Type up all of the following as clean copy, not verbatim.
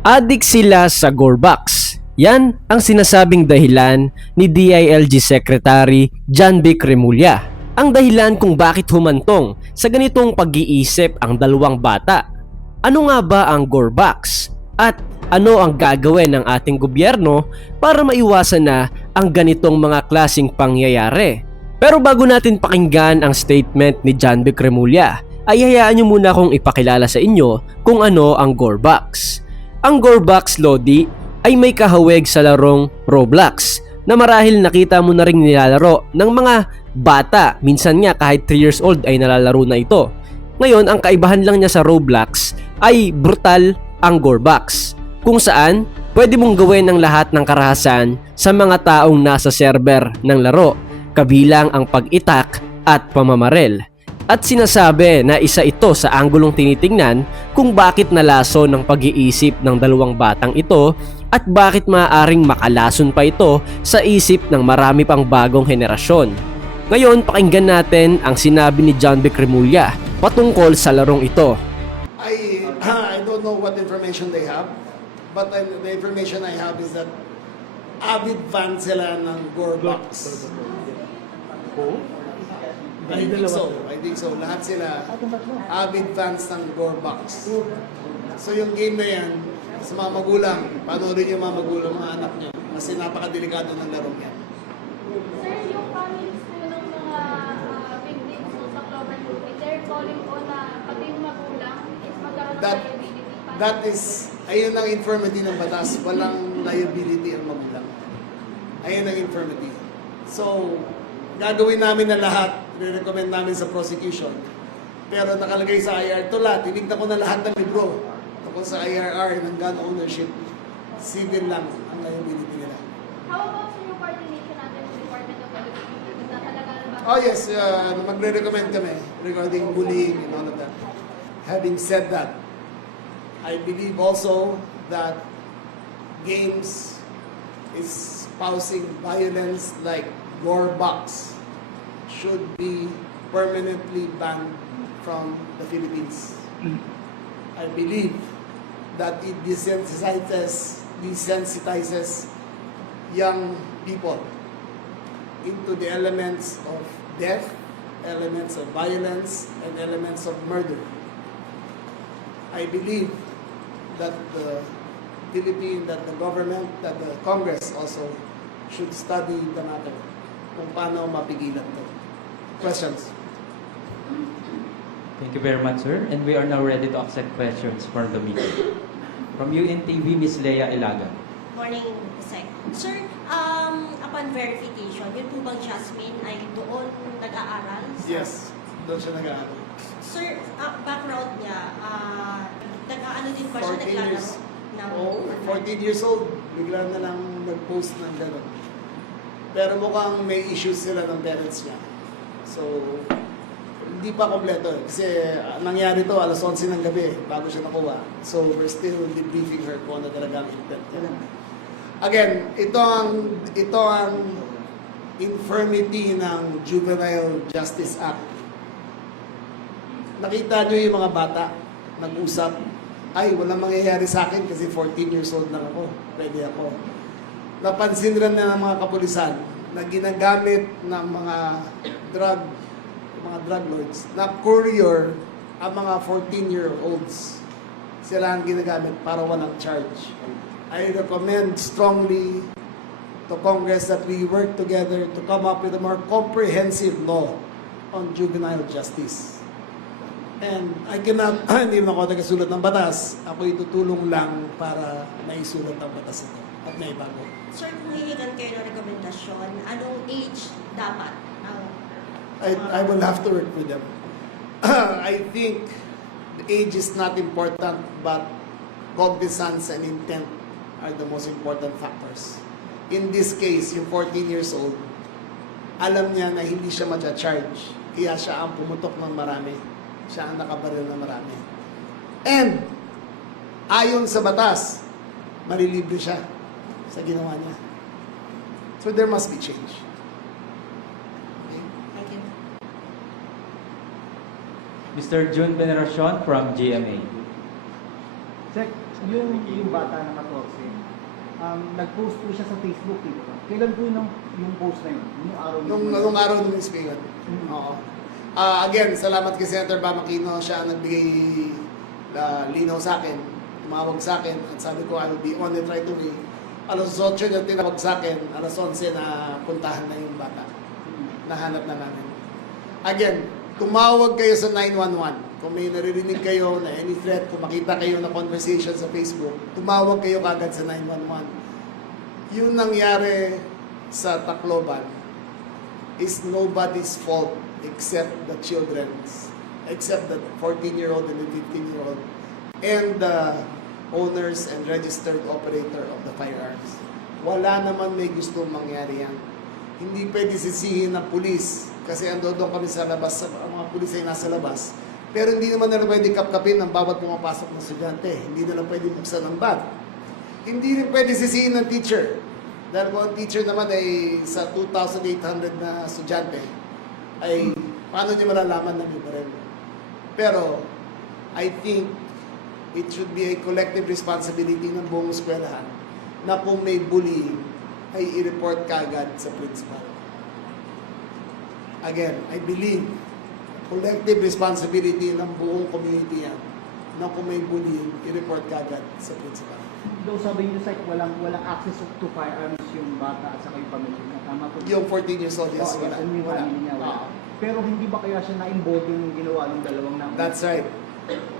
Adik sila sa Gorbox. Yan ang sinasabing dahilan ni DILG Secretary John Vic Remulla. Ang dahilan kung bakit humantong sa ganitong pag-iisip ang dalawang bata. Ano nga ba ang Gorbox? At ano ang gagawin ng ating gobyerno para maiwasan na ang ganitong mga klasing pangyayari? Pero bago natin pakinggan ang statement ni John Vic Remulla, ay hayaan nyo muna kong ipakilala sa inyo kung ano ang Gorbox. Ang Gorbox, Lodi, ay may kahawig sa larong Roblox na marahil nakita mo na ring nilalaro ng mga bata. Minsan nga kahit 3 years old ay nalalaro na ito. Ngayon, ang kaibahan lang niya sa Roblox ay brutal ang Gorbox, kung saan pwede mong gawin ang lahat ng karahasan sa mga taong nasa server ng laro, kabilang ang pag-itak at pamamaril. At sinasabi na isa ito sa anggulong tinitingnan kung bakit nalaso ng pag-iisip ng dalawang batang ito at bakit maaaring makalason pa ito sa isip ng marami pang bagong henerasyon. Ngayon, pakinggan natin ang sinabi ni John Vic Remulla patungkol sa larong ito. I don't know what information they have, but the information I have is that avid fan sila ng Gorbox. I think so. Lahat sila avid fans ng Gorbox. So yung game na yan, sa mga magulang, panoorin yung mga magulang, mga anak nyo. Kasi napakadelikado ng laro yan. Sir, yung comments po ng mga victims po sa Clover Movie, they're calling po na pati yung magulang is magkaroon ng liability. That is, ayun ang infirmity ng batas. Walang liability ang magulang. Ayun ang infirmity. So, gagawin namin na lahat, i-recommend namin sa prosecution. Pero nakalagay sa IR to lahat, tinignan ko na lahat ng libro tungkol sa IRR ng gun ownership. Civil lang ang liability nila. How about sa yung coordination natin sa Department of Education na talaga naman? Oh yes, magre-recommend kami regarding bullying and all of that. Having said that, I believe also that games is espousing violence like Gorbox should be permanently banned from the Philippines. I believe that it desensitizes young people into the elements of death, elements of violence, and elements of murder. I believe that the government, that the Congress also should study the matter kung paano mapigilan to. Questions? Thank you very much, sir. And we are now ready to accept questions from the media. From UNTV, Ms. Lea Ilaga. Morning, Sec. Sir, upon verification, yun po bang Jasmine ay doon nag-aaral? Yes, doon siya nag-aaral. Sir, background niya, nag-aano din ba siya 14 naglalaro? years. Oh, 14 years old, bigla na lang nag-post ng gano'n. Pero mukhang may issues sila ng parents niya. So, hindi pa kompleto eh. Kasi nangyari to alas 11 ng gabi bago siya nakuha. So, we're still debriefing her kung ano talaga ang intent. Again, ito ang infirmity ng Juvenile Justice Act. Nakita nyo yung mga bata nag-usap, ay, walang mangyayari sa akin kasi 14 years old lang ako. Pwede ako. Napansin rin na ng mga kapulisan na ginagamit ng mga drug lords na courier ang mga 14-year-olds. Sila ang ginagamit para walang charge. I recommend strongly to Congress that we work together to come up with a more comprehensive law on juvenile justice. And I cannot, hindi naman ako nagasulat ng batas. Ako itutulong lang para maisulat ang batas ito at may bago. Sir, kung hihingan kayo ng rekomendasyon, anong age dapat? I will have to work with them. I think the age is not important, but cognizance and intent are the most important factors. In this case, yung 14 years old, alam niya na hindi siya ma-charge. Kaya siya ang pumutok ng marami. Siya ang nakabaril ng marami. And, ayon sa batas, malilibre siya sa ginawa niya. So there must be change. Thank you. Mr. June Veneracion from GMA. Sec, yung bata na 14, nag-post po siya sa Facebook, di ba? Kailan po yung post na yun? Yung araw Nung araw ng Miss Mayon. Oo. Again, salamat kay Senator Bam Aquino. Siya ang nagbigay linaw sa akin, tumawag sa akin, at sabi ko, I will be on it right away. Alas 8 niya tinawag sa akin, alas 11 na puntahan na yung bata. Nahanap na namin. Again, tumawag kayo sa 911. Kung may naririnig kayo na any threat, kung makita kayo na conversation sa Facebook, tumawag kayo kagad sa 911. Yung nangyari sa Tacloban is nobody's fault except the children's, except the 14-year-old and the 15-year-old, and the owners and registered operator of the firearms. Wala naman may gusto mangyari yan. Hindi pwede sisihin ng pulis kasi ando doon kami sa labas, ang mga pulis ay nasa labas. Pero hindi naman nila pwede kapkapin ng bawat pumapasok ng estudyante. Hindi nila pwede buksan ng bag. Hindi rin pwede sisihin ng teacher. Dahil kung ang teacher naman ay sa 2,800 na estudyante, ay paano niyo malalaman na may baril? Pero, I think it should be a collective responsibility ng buong eskwelahan na kung may bullying, ay i-report kagad sa principal. Again, I believe collective responsibility ng buong community yan na kung may bullying, i-report kagad sa principal. Though sabi niyo sa walang access to firearms yung bata at saka yung pamilya niya. Tama po. Yung 14 years old, yes, Oo, wala. yes, yung family niya, wala. Oo. Pero hindi ba kaya siya na-involve yung ginawa ng dalawang naman? That's right.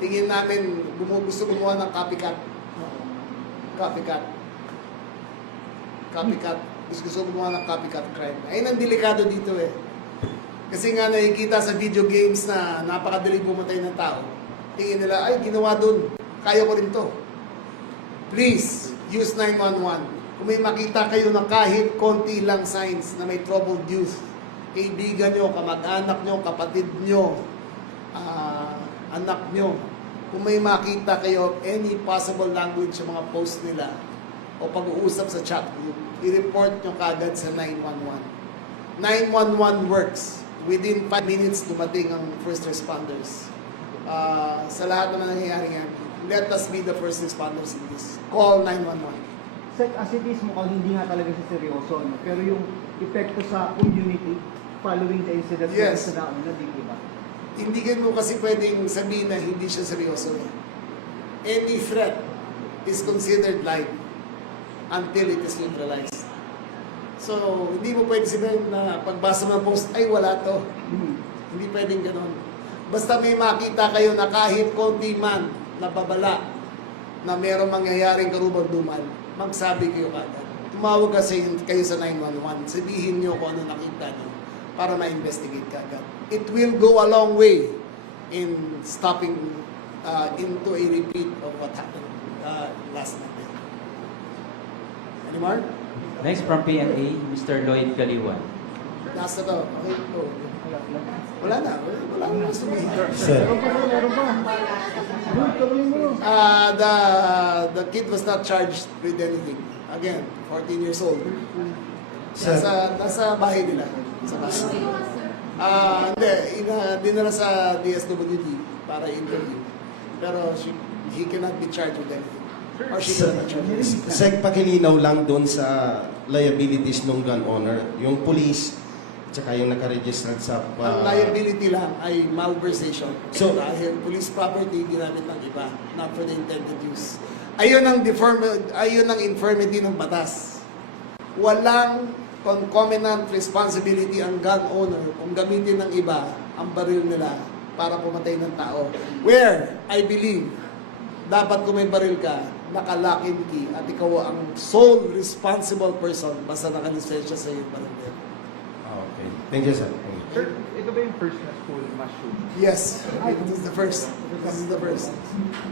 Tingin namin, gusto gumawa ng copycat. Copycat. Copycat. Gusto gumawa ng copycat crime. Ayun ang delikado dito eh. Kasi nga nakikita sa video games na napakadali pumatay ng tao. Tingin nila, ay, ginawa dun. Kaya ko rin to. Please, use 911. Kung may makita kayo na kahit konti lang signs na may troubled youth, kaibigan nyo, kamag-anak nyo, kapatid nyo, anak nyo, kung may makita kayo any possible language sa mga post nila o pag-uusap sa chat group, i-report nyo kagad sa 911. 911 works. Within 5 minutes, dumating ang first responders. Sa lahat naman nangyayari yan, let us be the first responders in this. Call 911. Sec, as it is, mukhang hindi nga talaga siya seryoso. No? Pero yung epekto sa community following the incident Yes. sa nauna, di ba? Hindi mo kasi pwedeng sabihin na hindi siya seryoso. Any threat is considered light until it is neutralized. So, hindi mo pwede sabihin na pagbasa mo ng post, ay wala to. Hindi pwedeng ganun. Basta may makita kayo na kahit konti man na babala na merong mangyayaring karubag-duman, magsabi kayo kagad. Tumawag kasi kayo sa 911. Sabihin nyo kung ano nakita nyo para ma-investigate kagad. It will go a long way in stopping into a repeat of what happened last night. Any more? Next from PNA, Mr. Lloyd Kaliwan. Last na to. Okay, go. Wala na. Wala na sumihin. Meron pa. Good, tuloy mo. The kid was not charged with anything. Again, 14 years old. Nasa bahay nila. Sa bahay. Hindi. Dinala sa DSWD para interview. Pero he cannot be charged with anything. Or she cannot be charged with anything. Sec, pakilinaw lang doon sa liabilities ng gun owner. Yung police, tsaka yung nakaregister sa... Ang liability lang ay malversation. So- Dahil police property ginamit ng iba, not for the intended use. Ayun ang infirmity ng batas. Walang concomitant responsibility ang gun owner kung gamitin ng iba ang baril nila para pumatay ng tao. Where, I believe, dapat kung may baril ka, naka-lock and key at ikaw ang sole responsible person basta naka-lisensya sa iyo baril. Okay. Thank you, sir. Thank you. Sir, ito ba yung first na school mass shooting? Yes, this is the first. This is the first.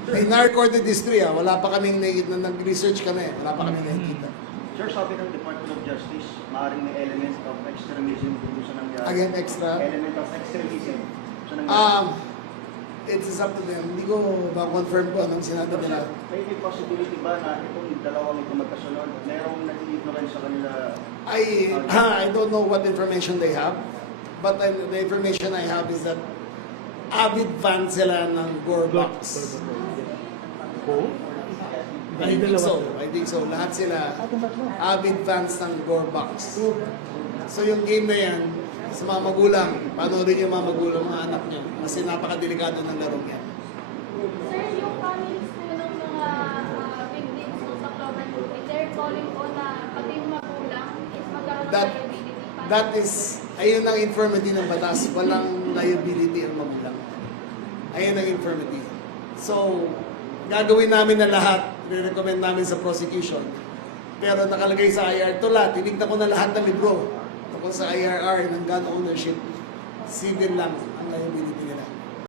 In our recorded history, wala pa kaming nag-research kami, wala pa kaming nakikita. Sir, sabi ng Department of Justice, maaaring may element of extremism dito sa nangyari. Again, extra. Element of extremism sa nangyari. It's up to them. Hindi ko ma-confirm ko anong sinabi nila. May possibility ba na itong dalawang ito magkasunod, merong nag-ignorance sa kanila? I don't know what information they have, but the information I have is that avid fans sila ng Gorebox. I think so. Lahat sila avid fans ng Gorbox. So yung game na yan, sa mga magulang, panoorin yung mga magulang, mga anak nyo. Kasi napakadelikado ng larong yan. Sir, yung families po ng mga victims po sa Clover Duty, they're calling po na pati yung magulang is magkaroon ng That- liability. That is, ayun ang infirmity ng batas. Walang liability ang magulang. Ayun ang infirmity. So, gagawin namin na lahat, re-recommend namin sa prosecution. Pero nakalagay sa IR, tula, tinignan ko na lahat ng libro tungkol sa IRR ng gun ownership. Civil lang ang liability.